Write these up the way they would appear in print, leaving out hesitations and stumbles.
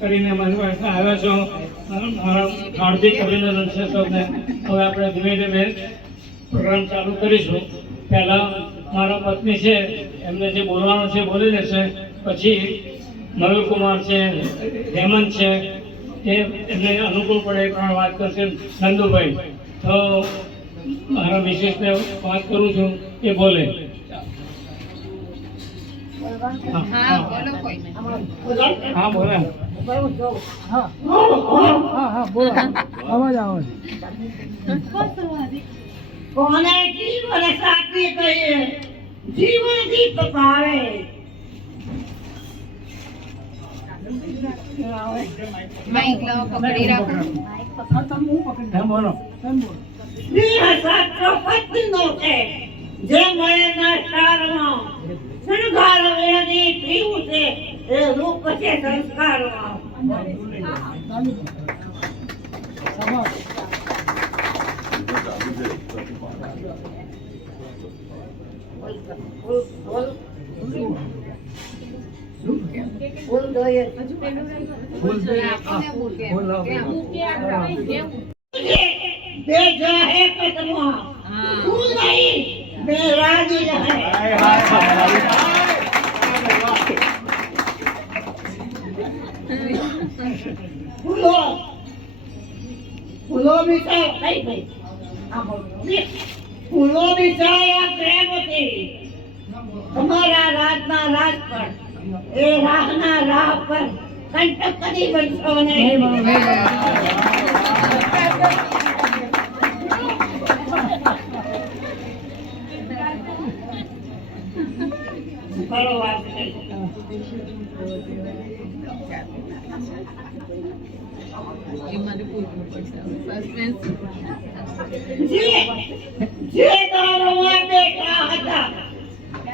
કરીને મારી પાસે આવ્યા છો. મારા હાર્દિક અભિનંદન છે સૌને. હવે આપણે ધીમે ધીમે પ્રોગ્રામ ચાલુ કરીશું. પહેલા મારા પત્ની છે, એમને જે બોલવાનું છે બોલી લેશે. પછી નવીનકુમાર છે, હેમંત છે, એમને અનુકૂળ પડે એ પ્રમાણે વાત કરશે નંદુભાઈ. તો મારા મિસેસને વાત કરું છું, એ બોલે. હા બોલે. કોને જીવન સાથી કહીએ, જીવન દીપ ભાવે. સાચો પત્નીનો છે, જે મળે ના સારમાં શણગાર વેદી પીવું છે, એ રૂપ છે સંસ્કારમાં. ફૂલો મિસાય કઈ ભાઈ ફૂલો મિસાયા પ્રેમથી તમારા રાજના રાજ પર, એ રાહના રાહ પર કંટક કદી બનશો નહીં. કરો વાત. જે દારૂમાં બેઠા હતા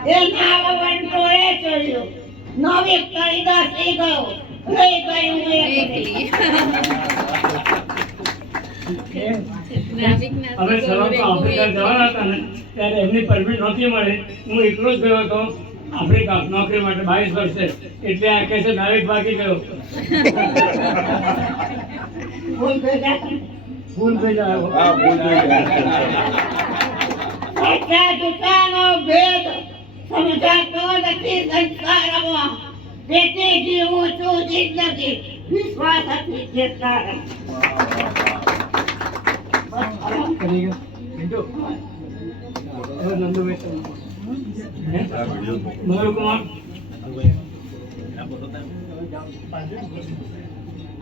એ નાવંતો એ ચડ્યો, નવી કઈદા થઈ ગયો, લઈ ગયું એકલી. અમે સવારે આફ્રિકા જવાના હતા ને ત્યારે એમની પરમિટ નહોતી મળી. હું એકલો જ ગયો હતો આફ્રિકા નોકરી માટે 22 વર્ષે. એટલે આ કહે છે નાવિક ભાગી ગયો. ભૂલ થઈ જાય. સાચા જૂતાનો ભેદ સમજાતો નથી સંસારમાં. તેથી જીવું છું જિંદગી વિશ્વાસથી ચેતતા.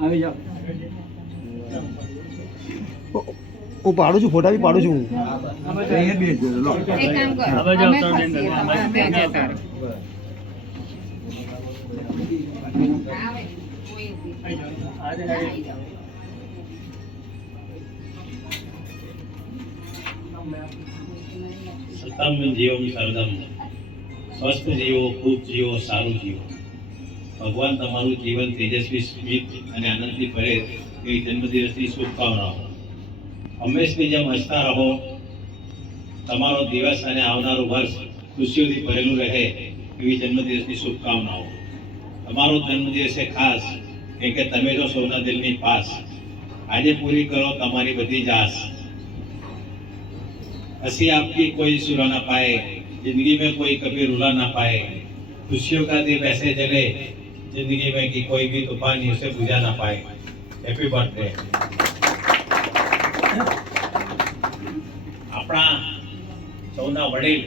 આવી જાઓ. હું પાડું છું, ફોટા બી પાડું છું. સતમ જીવો સરદમ, સ્વસ્થ જીવો, ખૂબ જીવો, સારું જીવો. ભગવાન તમારું જીવન તેજસ્વી, સ્મિત અને આનંદથી ભરે એવી જન્મદિવસની શુભકામનાઓ. હંમેશની જેમ હસતા રહો. તમારો દિવસ અને આવનારું વર્ષ ખુશીઓથી ભરેલું રહે એવી જન્મદિવસની શુભકામનાઓ. તમારો જન્મદિવસ છે ખાસ કેમ કે તમે જો સૌના દિલની પાસ. આજે પૂરી કરો તમારી બધી જ આસ. हंसी आपकी कोई सुरा ना पाए, जिंदगी में कोई कभी रुला ना पाए. खुशियों का दीप ऐसे जले, जिंदगी में की कोई भी तूफान उसे बुझा ना पाए. Happy birthday. આપણા સૌના વડીલ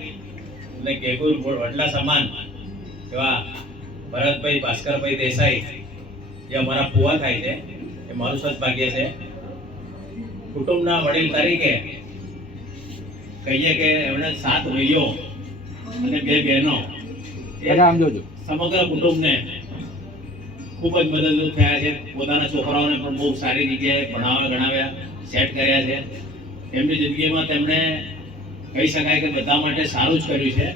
અને કેગુર વડલા સમાન એવા ભરતભાઈ ભાસ્કરભાઈ દેસાઈ, જે અમારા ફુવા થાય છે, એ મારું સદભાગ્ય છે. કુટુંબના વડીલ તરીકે કહીએ કે એમણે 7 ભાઈઓ અને 2 બહેનો, સમગ્ર કુટુંબને ખૂબ જ મદદરૂપ થયા છે. પોતાના છોકરાઓને પણ બહુ સારી જગ્યાએ ભણાવ્યા ગણાવ્યા, સેટ કર્યા છે. એમની જિંદગીમાં તેમણે કહી શકાય કે બધા માટે સારું જ કર્યું છે.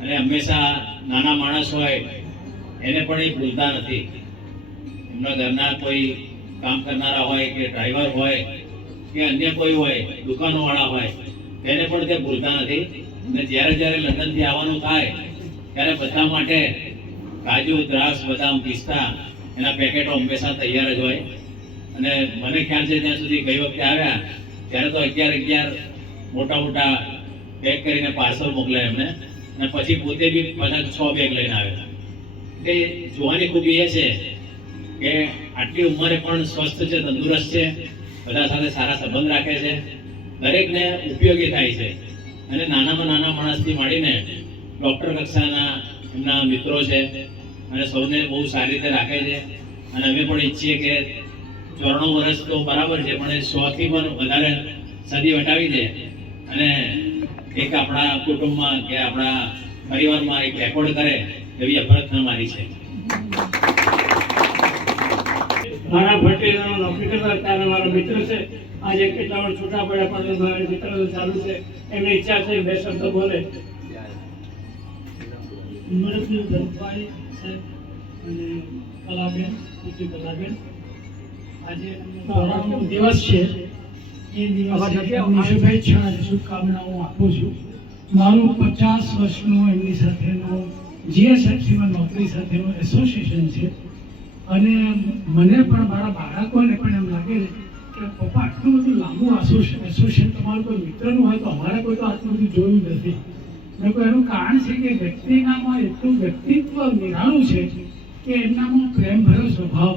અને હંમેશા નાના માણસ હોય એને પણ એ ભૂલતા નથી. એમના ઘરના કોઈ કામ કરનારા હોય કે ડ્રાઈવર હોય કે અન્ય કોઈ હોય, દુકાનોવાળા હોય, એને પણ તે ભૂલતા નથી. અને જ્યારે જ્યારે લંડનથી આવવાનું થાય ત્યારે બધા માટે કાજુ, દ્રાક્ષ, બદામ, પિસ્તા એના પેકેટો હંમેશા તૈયાર જ હોય. અને મને ખ્યાલ છે ત્યાં સુધી ગઈ વખતે આવ્યા ત્યારે તો 11 મોટા મોટા પેક કરીને પાર્સલ મોકલ્યા એમને, અને પછી પોતે બી પાછા 6 બેગ લઈને આવ્યા. એટલે જોવાની ખૂબી એ છે કે આટલી ઉંમરે પણ સ્વસ્થ છે, તંદુરસ્ત છે, બધા સાથે સારા સંબંધ રાખે છે, દરેકને ઉપયોગી થાય છે. અને નાનામાં નાના માણસથી માંડીને ડૉક્ટર કક્ષાના એમના મિત્રો છે અને સૌને બહુ સારી રીતે રાખે છે. અને અમે પણ ઈચ્છીએ કે 94 વર્ષ તો બરાબર છે, પણ 100થી પણ વધારે સદી વટાવી દે અને એક આપણા કુટુંબમાં કે આપણા પરિવારમાં એક રેકોર્ડ કરે એવી અભ્યર્થના મારી છે. મારા ભટ્ટીનો નોકરી કરતા ત્યારે મારા મિત્ર છે, આજે કેટલા વર્ષ છૂટા પડ્યા પણ મારા મિત્ર ચાલુ છે. એમની ઈચ્છા છે બે શબ્દ બોલે. મરદનું ધનભાઈ સાહેબ અને કલાબેન, પૂજ્ય કલાબેન, આજે એમનો દિવસ છે. એ દિવસે એમની શુભેચ્છા અને શુભકામનાઓ આપું છું. મારું 50 વર્ષનું એમની સાથેનો જીએસએફસીમાં નોકરી સાથેનું એસોસિએશન છે. અને મને પણ મારા બાળકોને પણ એમ લાગે કે પપ્પા આટલું બધું લાંબુ એસોસિએશન તમારું કોઈ મિત્રનું હોય તો અમારે કોઈ તો આટલું બધું જોયું નથી. મેં કહ્યું એનું કારણ છે કે વ્યક્તિનામાં એટલું વ્યક્તિત્વ નિરાળું છે કે એમનામાં પ્રેમભર્યો સ્વભાવ,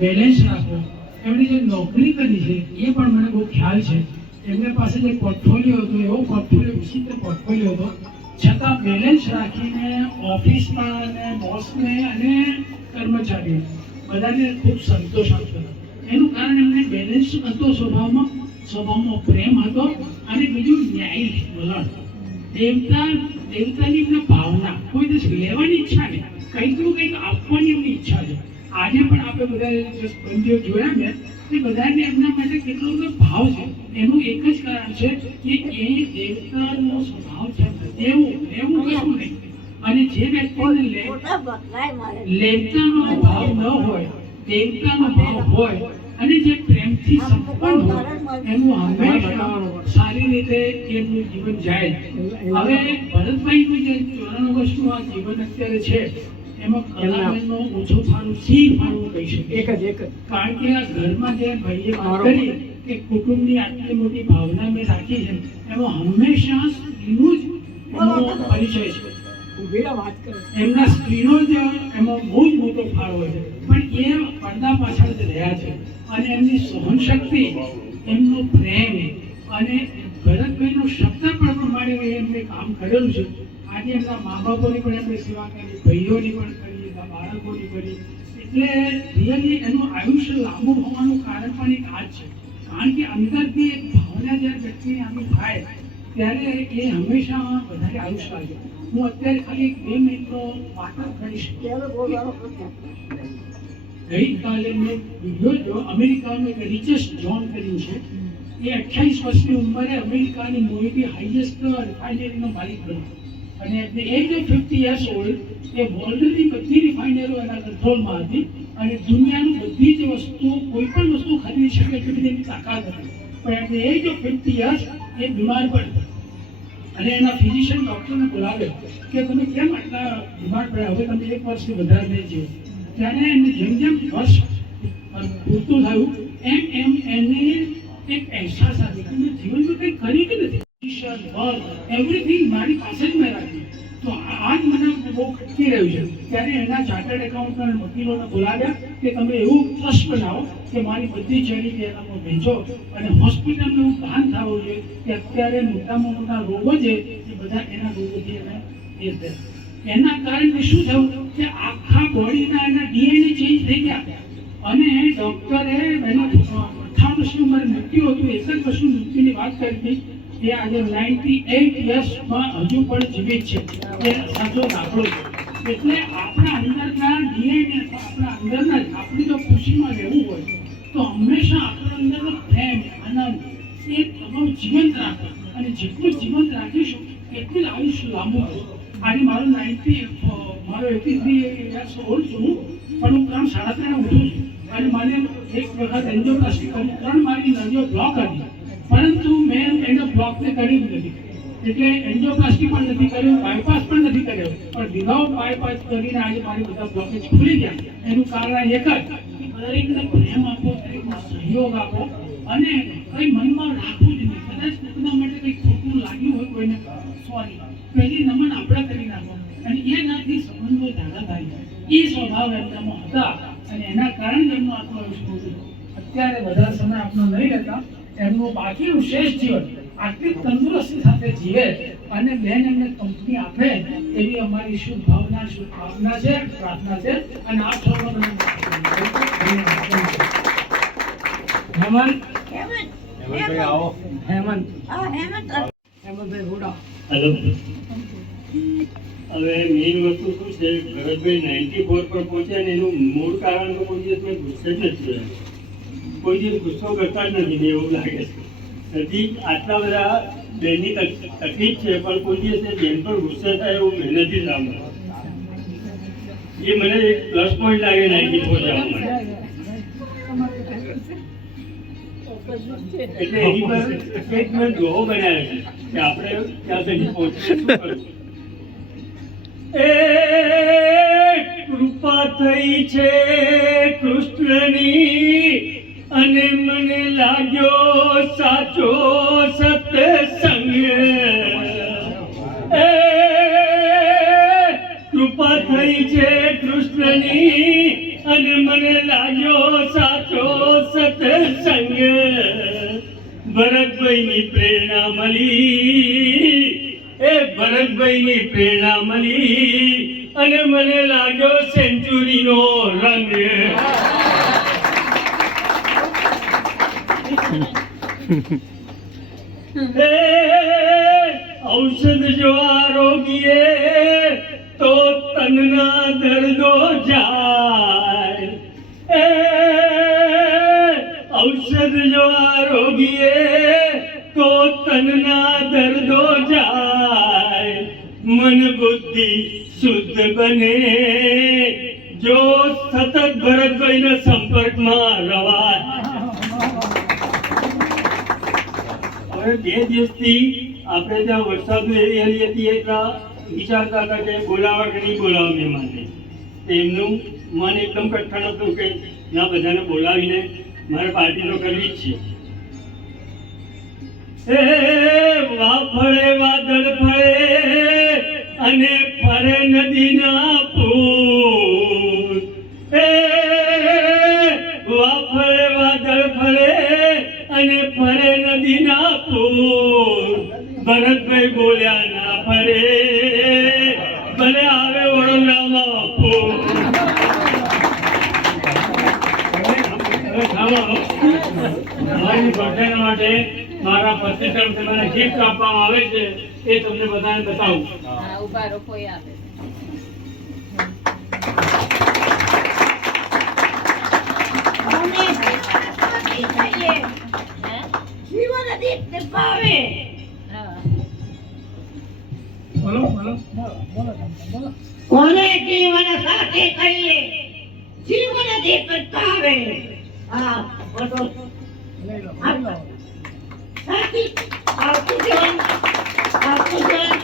બેલેન્સ રાખવો. એમણે જે નોકરી કરી છે એ પણ મને બહુ ખ્યાલ છે. એમને પાસે જે પોર્ટફોલિયો હતો એવો પોર્ટફોલિયો વિચિત્ર પોર્ટફોલિયો હતો, છતાં બેલેન્સ રાખીને ઓફિસમાં અને બોસને અને કર્મચારીઓ બધાને ખૂબ સંતોષ આપતો. એનું કારણ એમને બેલેન્સ હતો, સ્વભાવમાં પ્રેમ હતો. અને બીજું ન્યાયી વલણ, દેવતાની એમને ભાવના, કોઈ દિવસ લેવાની ઈચ્છા નહીં, કંઈક આપવાની એમની ઈચ્છા છે. આજે પણ આપણે બધા જે બંધીઓ જોયા ને એ બધાને એમના માટે કેટલો બધો ભાવ છે. એનું એક જ કારણ છે કે એ દેવતાનો સ્વભાવ છે, દેવું કશું નહીં. અને જે વ્યક્તિને લેવતાનો ભાવ ન હોય, દેવતાનો ભાવ હોય અને જે પ્રેમથી સંપન્ન હોય, એનું હંમેશા સારી રીતે એમનું જીવન જાય. હવે ભરતભાઈનું જે 94 વર્ષનું આ જીવન અત્યારે છે એમાં કલાબેનનો ઓછો ફાળો, સિંહ ફાળો કહી શકે. એક જ કારણ કે આ ઘરમાં જે ભાઈએ વાત કરી કે કુટુંબની આટલી મોટી ભાવના મેં રાખી છે, એમાં હંમેશા સ્ત્રીનું જ એનો પરિચય છે. એમના સ્ત્રીનો જ એમાં બહુ જ મોટો ફાળો હોય છે. પણ એ પડદા પાછળ જ રહ્યા છે. અને એમની સહનશક્તિ, એમનો પ્રેમ અને ભરતભાઈનો શબ્દ પણ પ્રમાણે એમને કામ કરેલું છે. આજે એમના મા બાપોની પણ એમણે સેવા કરી, ભાઈઓની પણ કરી, બાળકોની કરી. એટલે રિયલી એનું આયુષ્ય લાંબુ હોવાનું કારણ પણ એક આ જ છે. કારણ કે અંદરથી એક ભાવના જ્યારે વ્યક્તિને આમ થાય ત્યારે એ હંમેશા વધારે આયુષ્ય લાગે. હું અત્યારે ખાલી 2 મિનિટનો વાત જ કરીશ. ગઈકાલે મેં વિડીયો જો અમેરિકાનું એક રિચેસ્ટ જોન કર્યું છે. એ 28 વર્ષની ઉંમરે અમેરિકાની મોટી હાઈએસ્ટ રિફાઇનરીનો માલિક બન્યો. અને at the age of 50 years old એ વર્લ્ડની બધી રિફાઇનરીઓ એના કંટ્રોલમાં હતી. અને દુનિયાની બધી જ વસ્તુ, કોઈ પણ વસ્તુ ખરીદી શકે એટલી બધી એની તાકાત હતી. પણ at the age of 50 years એ બીમાર પડ્યો. અને એના ફિઝિશિયન ડૉક્ટરને બોલાવે કે તમે કેમ આટલા બીમાર પડ્યા, હવે તમે 1 વર્ષથી વધારે નહીં જીવો. ત્યારે એને જેમ વર્ષ પૂરતું થયું એમ એને એક અહેસાસ આવ્યો કે મેં જીવનમાં કંઈ કરી કે નથી. એવરીથિંગ મારી પાસે જ મેં રાખ્યું. તો આ જ મને બહુ ખટકી રહ્યું છે. ત્યારે એના ચાર્ટર્ડ એકાઉન્ટન્ટ વકીલોને બોલાવ્યા કે તમે એવું ટ્રસ્ટ બનાવો કે મારી બધી ચેરિટી એનામાં વહેંચો. અને હોસ્પિટલનું એવું ભાન થવું જોઈએ કે અત્યારે મોટામાં મોટા રોગો છે એ બધા એના રોગોથી એને એ થયા. એના કારણે શું થયું કે આખા બોડીના એના ડીએનએ ચેન્જ થઈ ગયા. અને ડૉક્ટરે એના 58 વર્ષની ઉંમરે મૃત્યુ હતું. એક જ વર્ષનું મૃત્યુની વાત કરી હતી. એ આજે 98 યર્સમાં હજુ પણ જીવિત છે. એ સાચો દાખલો છે. એટલે આપણા અંદરના ડીએનએ, આપણા અંદરના, આપણે જો ખુશીમાં રહેવું હોય તો હંમેશા આપણા અંદરનો પ્રેમ, આનંદ એ તમારું જીવંત રાખો. અને જેટલું જીવંત રાખીશું એટલું જ આયુષ્ય લાંબુ હશે. આજે મારું 83 યર્સ ઓલ્ડ છું, પણ હું 3:30 ઉઠું છું. અને મને એક વખત એન્જિયોપ્લાસ્ટી કરી, 3 મારી નળીઓ બ્લોક હતી, પરંતુ મેં એને બ્લોકને કર્યું નથી. એટલે એન્જિયોપ્લાસ્ટી પણ નથી કર્યું, બાયપાસ પણ નથી કર્યો, પણ વિધાઉટ બાયપાસ કરીને આજે મારી બધા બ્લોકેજ ખુલી ગયા. એનું કારણ એક જ કે દરેકને પ્રેમ આપો, દરેકને સહયોગ આપો અને કંઈ મનમાં રાખવું જ નહીં. કદાચ કોઈના માટે કંઈ ખોટું લાગ્યું હોય કોઈને, સોરી, પહેલી નમન આપણે કરી નાખો અને એનાથી સંબંધો જાડા થાય. એ સ્વભાવ એમનામાં હતા અને એના કારણે એમનું આત્મવિશ્વાસ હતું. અત્યારે બધા સમય આપણો નહીં રહેતા, એમનું બાકીનું શેષ જીવન આટલી તંદુરસ્તી સાથે જીવે અને બેન એમને કંપની આપે એવી અમારી શુભ ભાવના, શુભ ભાવના છે, પ્રાર્થના છે. અને આ સૌનો મને હેમંત, હેમંત આવો. હેમંત, હેમંત હેમંતભાઈ હુડા. હેલો. હવે મેઇન વસ્તુ શું છે, ભરતભાઈ 94 પર પહોંચ્યા ને એનું મૂળ કારણ તો કોઈ દિવસ મેં ગુસ્સે જ નથી જોયા. કોઈ દિવસ ગુસ્સો કરતા જ નથી, મને એવું લાગે છે. હજી આટલા બધા બેનની તકલીફ છે પણ કોઈ દિવસ એ બેન પર ગુસ્સે થાય એવું મેં નથી સાંભળ્યું. એ મને એક પ્લસ પોઈન્ટ લાગે 94 જવા માટે. એટલે એની પર એક મેં જોવો બનાવ્યો છે કે આપણે ત્યાં સુધી પહોંચીને શું કરવું. એ કૃપા થઈ છે કૃષ્ણની અને મને લાગ્યો સાચો સત્સંગ. એ કૃપા થઈ છે કૃષ્ણની અને મને લાગ્યો સાચો સત્સંગ. ભરતભાઈની પ્રેરણા મળી, એ ભરતભાઈની પ્રેરણા મળી અને મને લાગ્યો સેન્ચુરીનો રંગ. ઔષધ જો આરોગીએ તો તનના દર્દો જાય. ઔષધ જો આરોગીએ તો તનના દર્દો જાય. મન બુદ્ધિ શુદ્ધ બને જો સતત ભરતભાઈના સંપર્કમાં રવાય. હવે 2 દિવસથી આપણે ત્યાં વરસાદની એરિયાની હતી એટલા વિચારતા હતા કે બોલાવા કે નહીં બોલાવા મહેમાનને. એમનું મન એકદમ કઠણ હતું કે ના, બધાને બોલાવીને મારે પાર્ટી તો કરવી જ છે. ફળે વાદળ ફળે અને ફરે નદીના પૂર. ફળે વાદળ ફળે અને ફરે નદીના પૂર. ભરતભાઈ બોલ્યા ના ફરે, ભલે આવે વડોદરામાં પૂર. મારી બર્થડે માટે મારા પત્ની તરફથી મને ગિફ્ટ આપવામાં આવે છે, એ તમને બધાને બતાવું. ઉભા રહો, કોઈ આવે. જીવન દીપ ભાવે. બોલો બોલો. કોને જીવન સાથે કહીએ, જીવન દીપ ભાવે. હા, બોલો. સાથી આવતું જીવન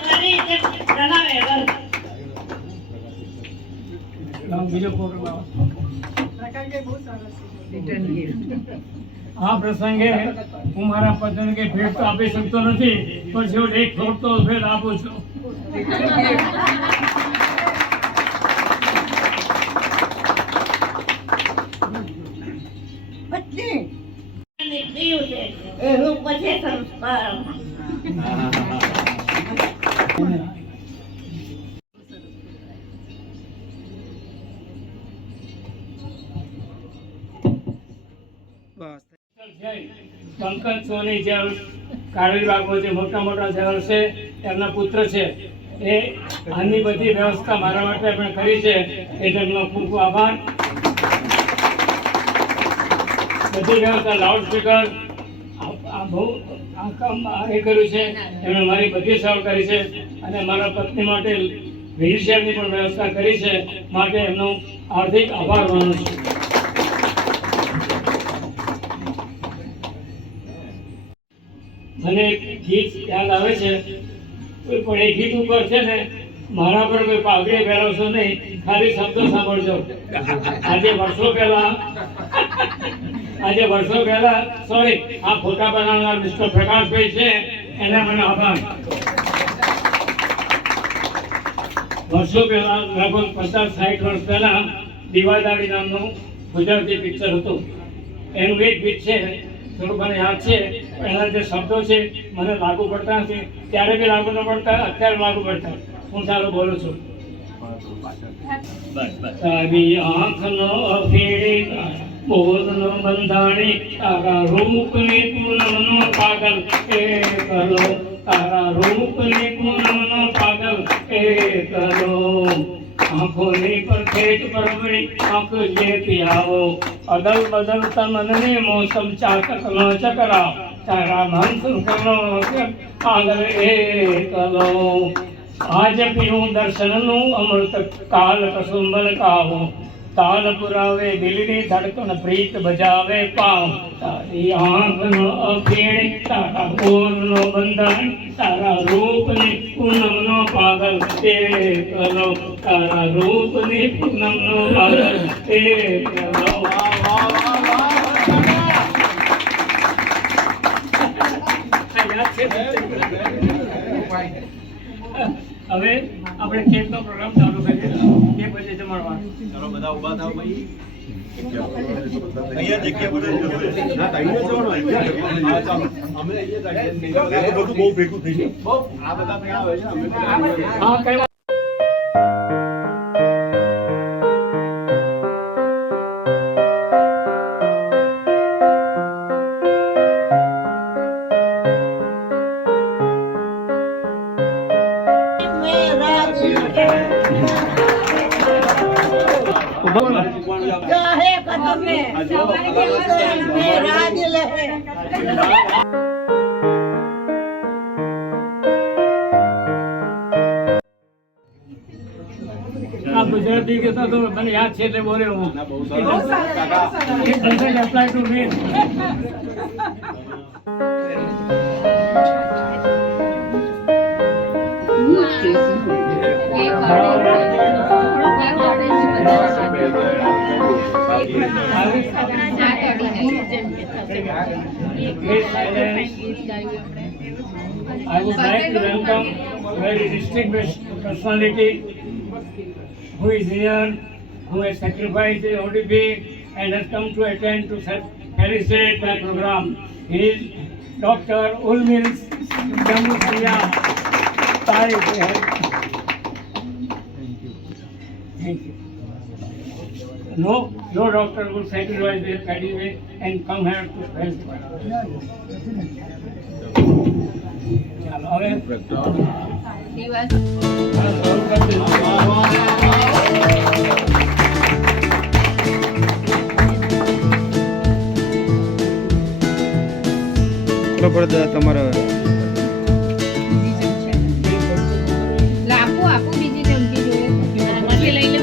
કરી તે જણાવે બસ. બીજો ફોટો લાવો. આ પ્રસંગે હું મારા પત્નીને કઈ ભેટ તો આપી શકતો નથી, પણ છેવટે એક ફોટ તો ભેટ આપું છું. પત્ની નીકળ્યું છે એ રૂપ છે સંસ્કાર. પંકજ સોની જે કાળવી બાગો જે મોટા શહેર છે એમના પુત્ર છે, એ આની બધી વ્યવસ્થા મારા માટે આપણે કરી છે, એટલે એમનો ખૂબ ખૂબ આભાર. બધી વ્યવસ્થા લાઉડ સ્પીકર આ બહુ આ કામ એ કર્યું છે, એમણે મારી બધી સેવા કરી છે અને મારા પત્ની માટે વ્હીલચેરની પણ વ્યવસ્થા કરી છે, માટે એમનો હાર્દિક આભાર માનું છું. મને એક ગીત યાદ આવે છે પણ એ ગીત ઉપર છે ને મારા પર કોઈ પાઘડી પહેરવશો નહીં, ખાલી શબ્દો સાંભળજો. આજે વર્ષો પહેલા સોરી આ ફોટા બનાવનાર મિસ્ટર પ્રકાશભાઈ છે, એને મને આભાર. વર્ષો પહેલા લગભગ 50-60 વર્ષ પહેલા દીવાદાળી નામનું ગુજરાતી પિક્ચર હતું. એનું એક ગીત છે, થોડું મને યાદ છે, પણ એના જે શબ્દો છે મને લાગુ પડતા નથી. ત્યારે બી લાગુ ન પડતા, અત્યારે લાગુ પડતા. હું ચાલો બોલું છું. તારી આંખનો અફેરે બોલનો બંધાણી, તારા રૂપને પૂનમનો પાગલ એ કરો, તારા રૂપને પૂનમનો પાગલ એ કરો. આંખોની પર ખેત પરવડી આંખ જે પિયાવો, અદલ બદલતા મનને મોસમ ચાકકનો ચકરાવ, તારા મન સુખનો પાગલ એ કરો. આજ પીવું દર્શનનું અમૃત કાલ કસુંબલ કાવો, તાલ પુરાવે દિલની ધડકન પ્રીત બજાવે પાવ. તારી આંખનો અફેણ, તારા બોલનો બંધન, તારા રૂપની પૂનમનો પાગલ તે કરો, તારા રૂપની પૂનમનો પાગલ તે કરો. હવે આપણે ખેતનો પ્રોગ્રામ ચાલુ કરીએ, એ પછી જમણવાર. ચાલો બધા ઊભા થાવ ભાઈ. અહીંયા જગ્યા બધે ના તઈને જવાનું અહીંયા ચાલો અમે અહીંયા બધું બહુ ભેગું થઈ ગયું. બહુ આ બધા ભેગા હોય છે અમે. હા કઈ चाहे कदम में राज लहे. આ ગુજરાતી કહેતા તો મને યાદ છે એટલે બોલે હું. Apply to me. I would like to welcome very distinguished personality who is here, who has sacrificed the ODP and has come to attend to felicitate my program. He is Dr. Ulmils Jammukhaya. Thank you. No doctor would sacrifice their career and come here to help. ચાલો હવે દિવસ તમારા આપું બીજી ચમચી જોઈએ લઈ લો.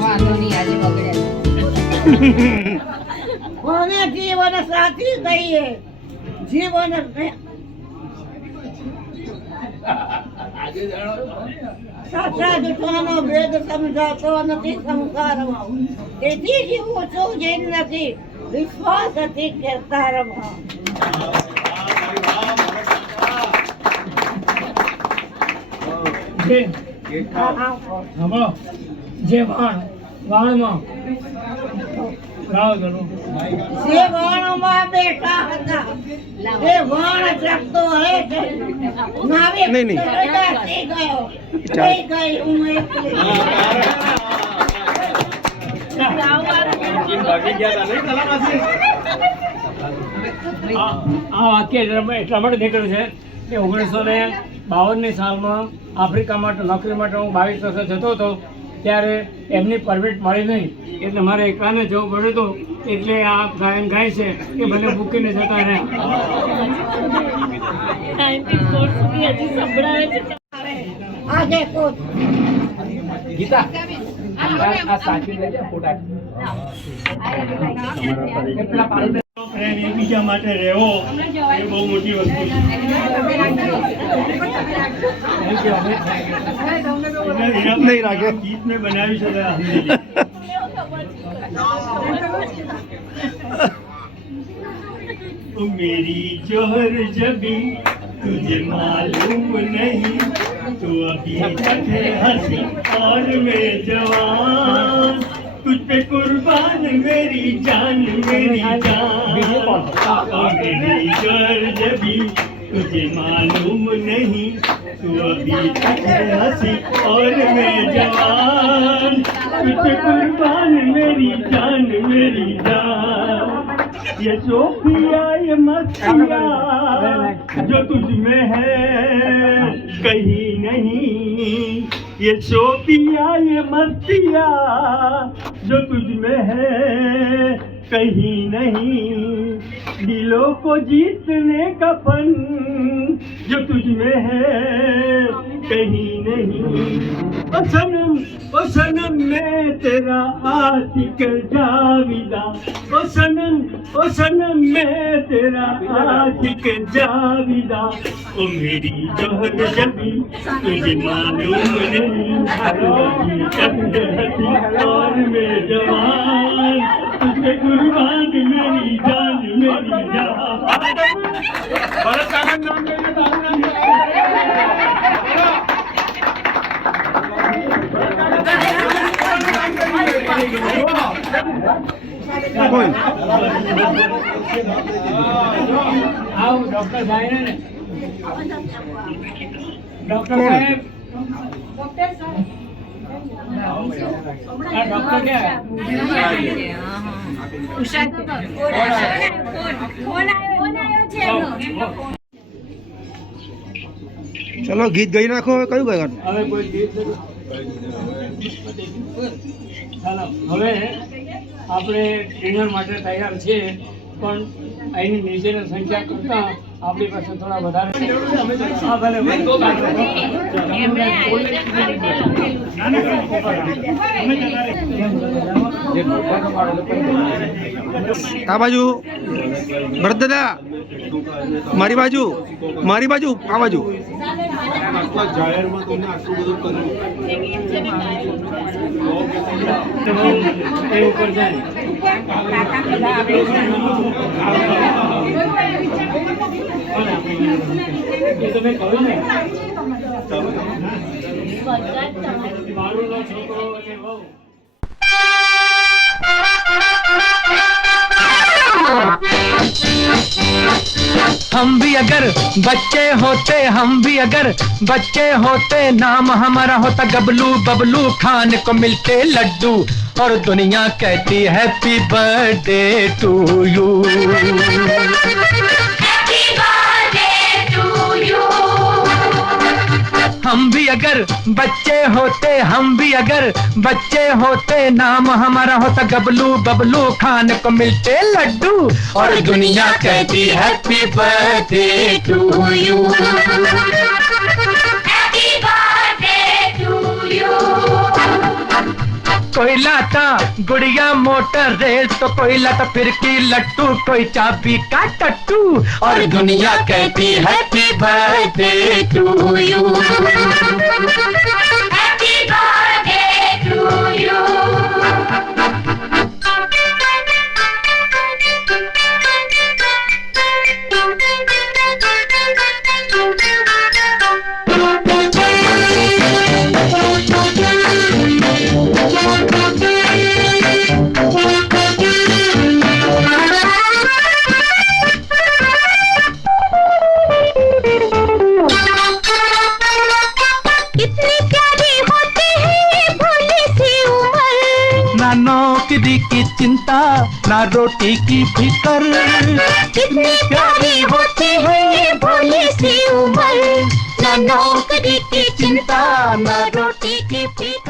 વાંધો નહીં, આજે બગડ્યા. કોને જીવન સાથી કહીએ, જીવન સાચા જૂઠાનો ભેદ સમજાતો નથી સંસારમાં. તેથી જીવું છું જેમ નથી વિશ્વાસથી કેતારમાં. સાંભળો, જે વાણમાં જે વાણમાં બેઠા હતા એ વાણ જપતો હે છે. નાવે નહીં. થઈ ગયો, થઈ ગઈ હું એકલી. આ વાક્ય એટલા માટે નીકળ્યું છે કે 1952ની સાલમાં આફ્રિકામાં નોકરી માટે હું 22 વર્ષ જતો હતો, ત્યારે એમની પરમિટ મળી નહીં, એટલે મારે એકલાને જવું પડ્યું હતું. એટલે આ ગાયન ગાય છે કે ભલે મૂકીને જતા રહ્યા. આજે તો ગીતા આ સાચી ફોટા પ્રેમ એકબીજા માટે રહેવો એ બહુ મોટી વસ્તુ છે. નહીં રાખે. ગીત મેં બનાવ્યું છે જરા સમજી લો. ओ मेरी जोहर जबी तुझे मालूम नहीं तू अभी तक है हंसी और मैं जवान तुझ पे कुर्बान मेरी जान ओ मेरी जोहर जबी तुझे मालूम नहीं तू अभी तक है हंसी और मैं जवान तुझ पे कुर्बान मेरी जान ये सोफिया ये मस्तिया जो तुझ में है कहीं नहीं ये सोफिया ये मस्तिया जो तुझ में है कहीं नहीं दिलों को जीतने का फन जो तुझ में है कहीं नहीं ओ सनम मैं तेरा आशिक जाविदा ओ सनम मैं तेरा आशिक जाविदा ओ मेरी जोहर जबी तुझे मालूम नहीं अभी तक हंसी और मैं जवान तुझे कुर्बान मेरी जान मेरी जान કોઈ આવો ડોક્ટર સાહેબ ને ડોક્ટર સાહેબ આ ડોક્ટર ક્યાં ચલો ગીત ગાઈ નાખો. હવે કયું ગાયન? હવે કોઈ ગીત ચાલો હવે આપણે ડિનર માટે તૈયાર છીએ પણ અહીંની નીચેની સંખ્યા કરતાં આપણી પાસે થોડા વધારે હા ભલે આ બાજુ ભરત દાદા, મારી બાજુ આ બાજુ. એ ઉપર જાય એ તમે કહ્યું ને મારું છોકરો અને વહુ हम भी अगर बच्चे होते नाम हमारा होता गबलू बबलू खाने को मिलते लड्डू और दुनिया कहती हैप्पी बर्थडे टू यू. हम भी अगर बच्चे होते नाम हमारा होता गबलू बबलू खाने को मिलते लड्डू और दुनिया कहती हैप्पी बर्थडे टू यू. कोई लाता गुड़िया मोटर रेल तो कोई लाता फिरकी लट्टू कोई चाबी का टट्टू और दुनिया कहती happy birthday to you. Happy birthday to you. नौकरी की चिंता ना रोटी की फिकर कितनी प्यारी होती है ये भोली सी उम्र ना नौकरी की चिंता ना रोटी की फिकर.